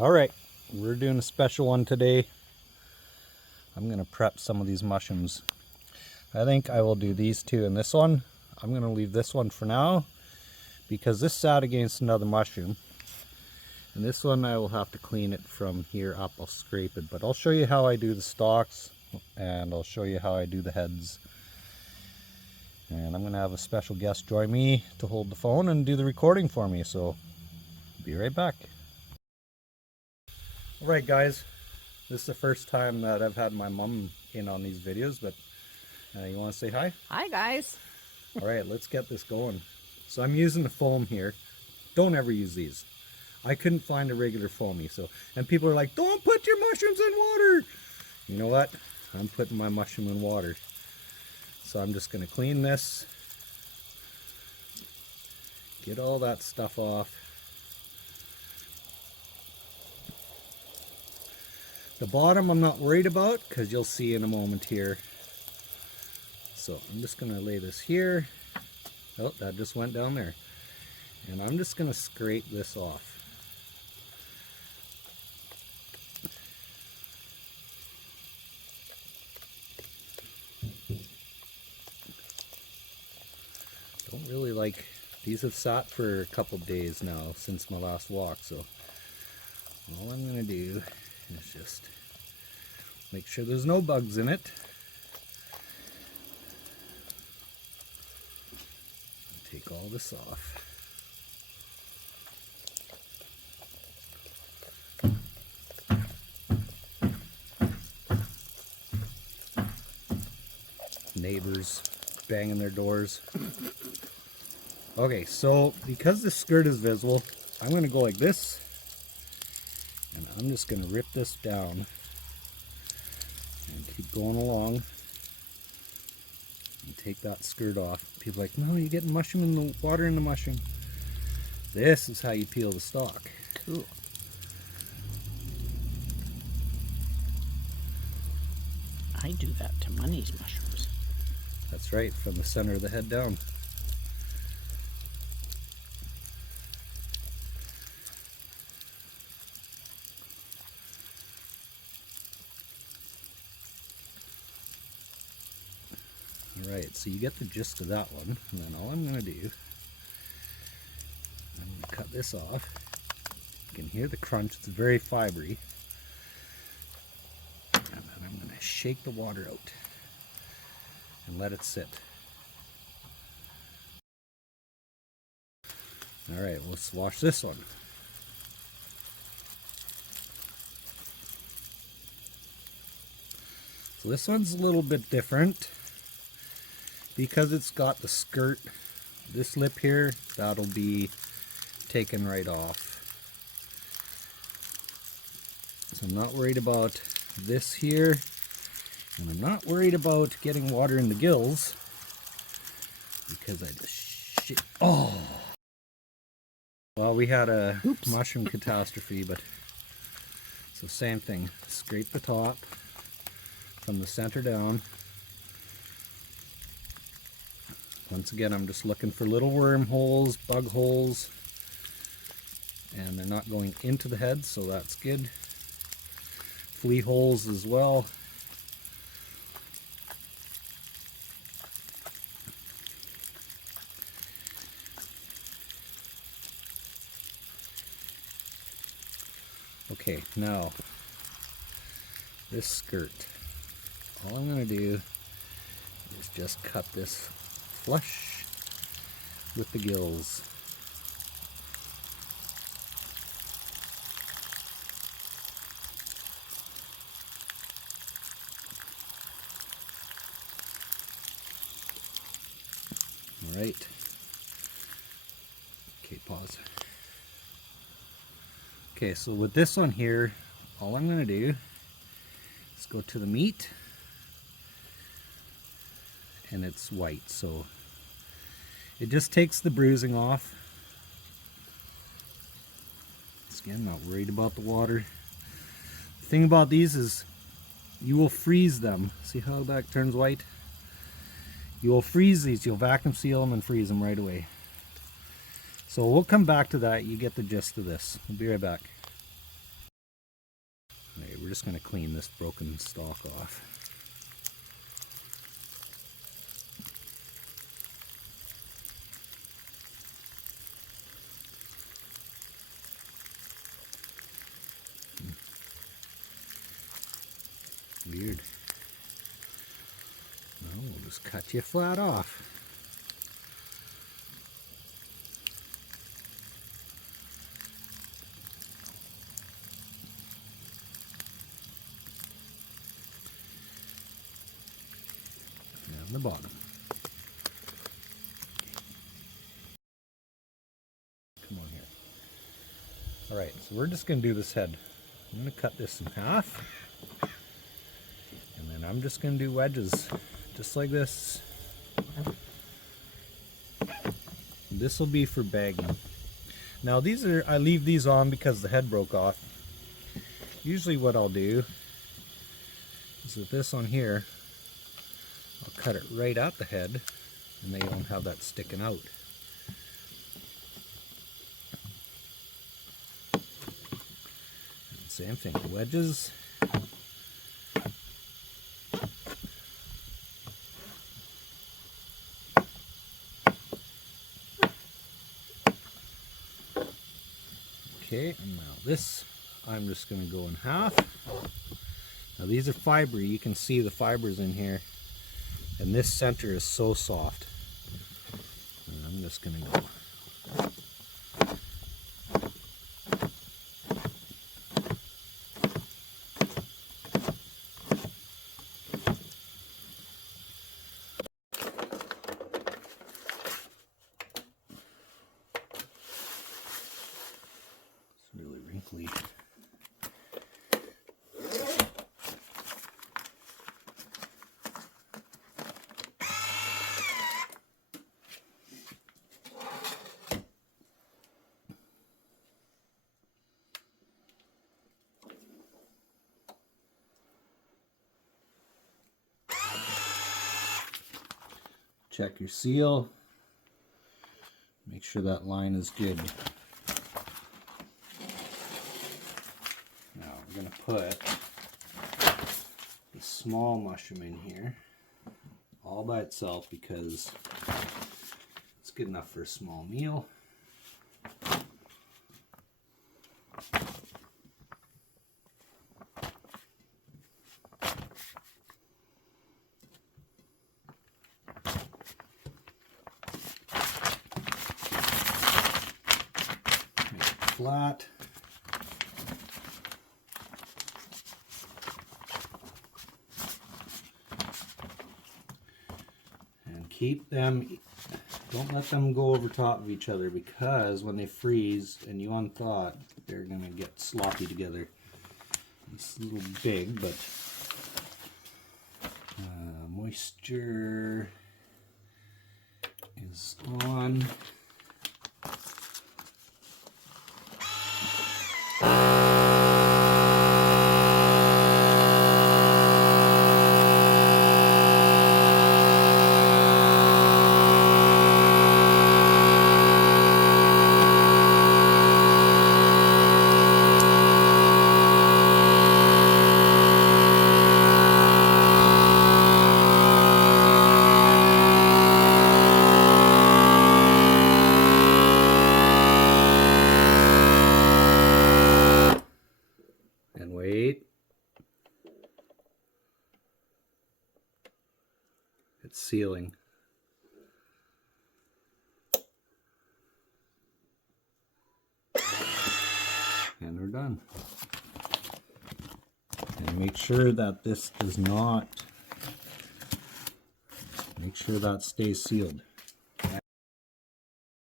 Alright, we're doing a special one today. I'm going to prep some of these mushrooms. I think I will do these two and this one. I'm going to leave this one for now because this sat against another mushroom. And this one I will have to clean it from here up. I'll scrape it, but I'll show you how I do the stalks and I'll show you how I do the heads. And I'm going to have a special guest join me to hold the phone and do the recording for me, so be right back. Alright guys, this is the first time that I've had my mom in on these videos, but you want to say hi? Hi guys. Alright, let's get this going. So I'm using the foam here. Don't ever use these. I couldn't find a regular foamy, and people are like, don't put your mushrooms in water. You know what? I'm putting my mushroom in water. So I'm just going to clean this, get all that stuff off. The bottom I'm not worried about because you'll see in a moment here. So I'm just going to lay this here. Oh, that just went down there. And I'm just going to scrape this off. Don't really like, these have sat for a couple days now since my last walk, so all I'm going to do is just make sure there's no bugs in it. Take all this off. Neighbors banging their doors. Okay, so because the skirt is visible, I'm going to go like this, and I'm just going to rip this down and keep going along and take that skirt off. People are like, no, you're getting mushroom in the water in the mushroom. This is how you peel the stalk. Cool. I do that to Money's mushrooms. That's right, from the center of the head down. Alright, so you get the gist of that one, and then all I'm going to do, I'm going to cut this off. You can hear the crunch, it's very fibery. And then I'm going to shake the water out and let it sit. Alright, let's wash this one. So this one's a little bit different because it's got the skirt. This lip here, that'll be taken right off. So I'm not worried about this here, and I'm not worried about getting water in the gills because I just oh! Well, we had a mushroom catastrophe, but so same thing. Scrape the top from the center down. Once again, I'm just looking for little worm holes, bug holes, and they're not going into the head, so that's good. Flea holes as well. Okay, now this skirt, all I'm going to do is just cut this flush with the gills. Alright. Okay, pause. Okay, so with this one here, all I'm going to do is go to the meat, and it's white, so it just takes the bruising off. Again, not worried about the water. The thing about these is you will freeze them. See how the back turns white? You will freeze these. You'll vacuum seal them and freeze them right away. So we'll come back to that. You get the gist of this. We'll be right back. just going to clean this broken stalk off. Weird. No, we'll just cut you flat off. The bottom. Come on here. Alright, so we're just going to do this head. I'm going to cut this in half. And then I'm just going to do wedges. Just like this. This will be for bagging. Now these are, I leave these on because the head broke off. Usually what I'll do is with this on here, I'll cut it right at the head, and they don't have that sticking out. And same thing, wedges. Okay, and now this, I'm just going to go in half. Now these are fiber, you can see the fibers in here. And this center is so soft. And I'm just going to go. It's really wrinkly. Check your seal. Make sure that line is good. Now we're going to put the small mushroom in here all by itself because it's good enough for a small meal. Flat. And keep them, don't let them go over top of each other because when they freeze and you unthaw it, they're going to get sloppy together. It's a little big, but moisture is on. And wait. It's sealing. And we're done. And make sure that this does not, make sure that stays sealed.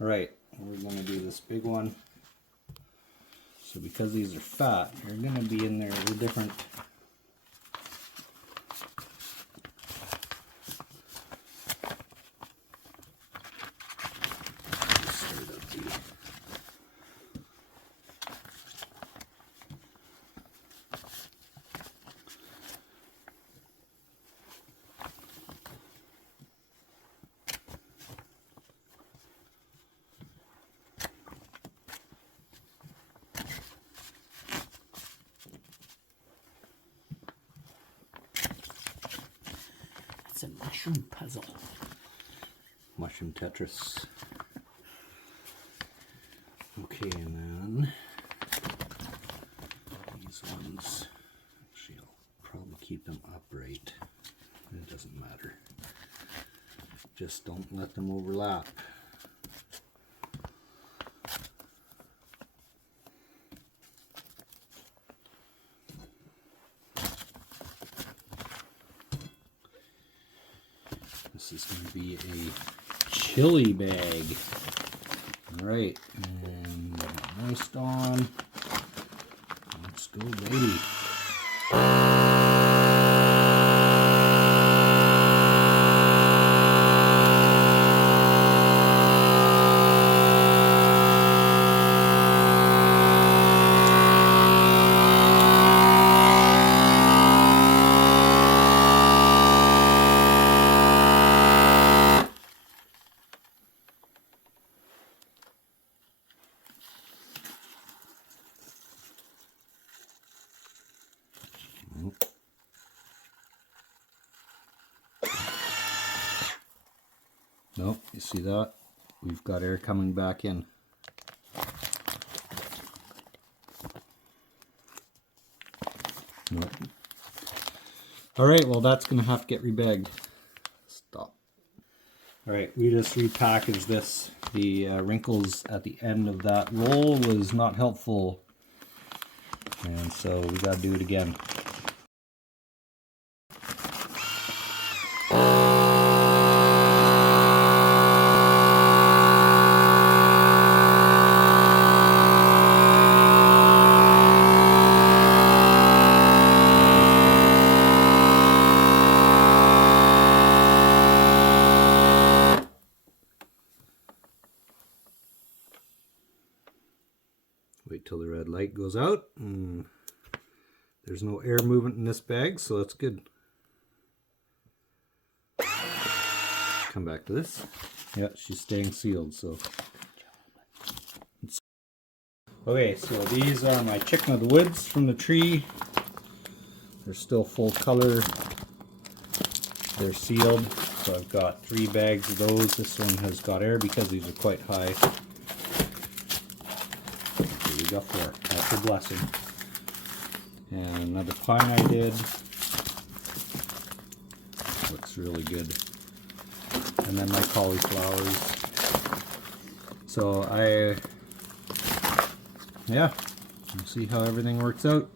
Alright, we're going to do this big one. So because these are fat, they're going to be in there with different. mushroom puzzle. Mushroom Tetris. Okay, and then these ones, actually I'll probably keep them upright. It doesn't matter. Just don't let them overlap. This is going to be a chili bag. Alright, and nice on. Let's go, baby. Nope, you see that? We've got air coming back in. Nope. Alright, well that's going to have to get rebagged. Stop. Alright, we just repackaged this. The wrinkles at the end of that roll was not helpful. And so we got to do it again. Wait till the red light goes out. There's no air movement in this bag, so that's good. Come back to this. Yeah, she's staying sealed, so. Okay, so these are my chicken of the woods from the tree. They're still full color. They're sealed, so I've got 3 bags of those. This one has got air because these are quite high. Here we go for it. That's a blessing. And another pine I did. Looks really good. And then my cauliflowers. So yeah, we'll see how everything works out.